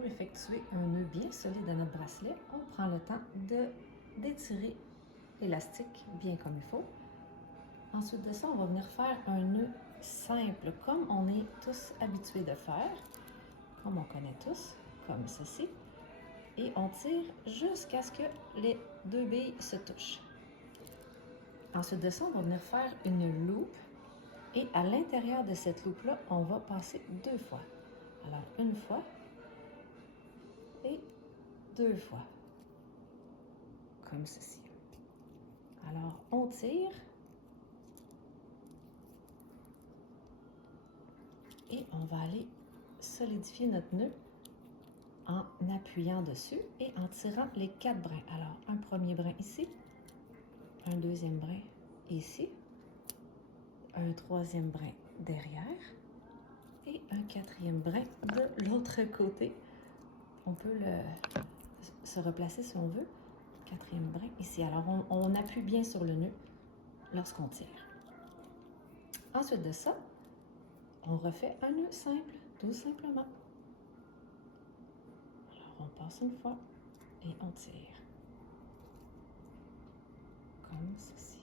pour effectuer un nœud bien solide à notre bracelet, on prend le temps d'étirer l'élastique bien comme il faut. Ensuite de ça, on va venir faire un nœud simple, comme on est tous habitués de faire, comme on connaît tous, comme ceci. Et on tire jusqu'à ce que les deux billes se touchent. Ensuite de ça, on va venir faire une loupe. Et à l'intérieur de cette loupe-là, on va passer 2 fois. Alors, une fois et 2 fois, comme ceci. Alors, on tire et on va aller solidifier notre nœud en appuyant dessus et en tirant les 4 brins. Alors, un premier brin ici, un deuxième brin ici, un troisième brin derrière et un quatrième brin de l'autre côté. On peut se replacer si on veut. Quatrième brin ici. Alors, on appuie bien sur le nœud lorsqu'on tire. Ensuite de ça, on refait un nœud simple, tout simplement. Alors, on passe une fois et on tire. Comme ceci.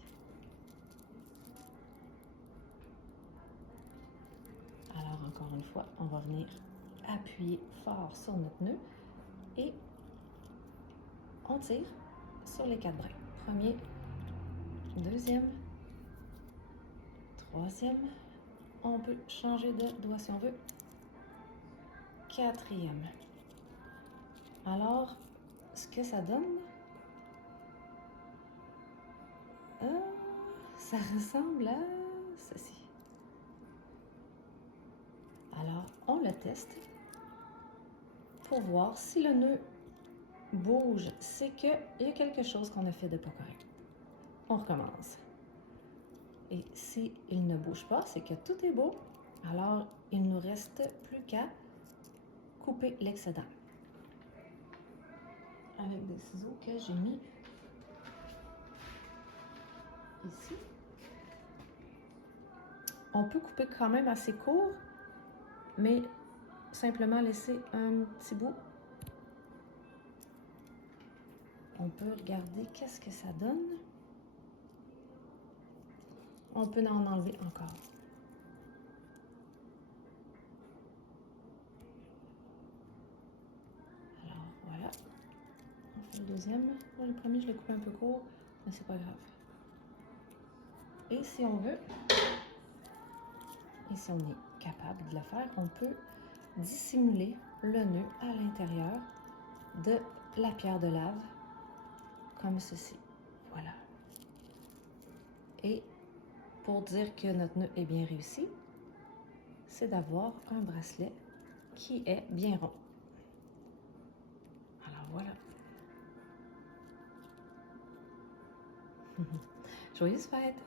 Alors, encore une fois, on va venir appuyer fort sur notre nœud et on tire sur les 4 brins. Premier, deuxième, troisième. On peut changer de doigt si on veut. Quatrième. Alors, ce que ça donne, ça ressemble à ceci. Alors, on le teste pour voir si le nœud bouge. C'est qu'il y a quelque chose qu'on a fait de pas correct. On recommence. Et s'il ne bouge pas, c'est que tout est beau. Alors, il ne nous reste plus qu'à couper l'excédent. Avec des ciseaux que j'ai mis ici. On peut couper quand même assez court, mais simplement laisser un petit bout. On peut regarder qu'est-ce que ça donne. On peut en enlever encore. Alors, voilà. On fait le deuxième. Le premier, je l'ai coupé un peu court, mais c'est pas grave. Et si on veut, et si on est capable de le faire, on peut dissimuler le nœud à l'intérieur de la pierre de lave, comme ceci. Voilà. Et pour dire que notre nœud est bien réussi, c'est d'avoir un bracelet qui est bien rond. Alors voilà. Joyeuses fêtes!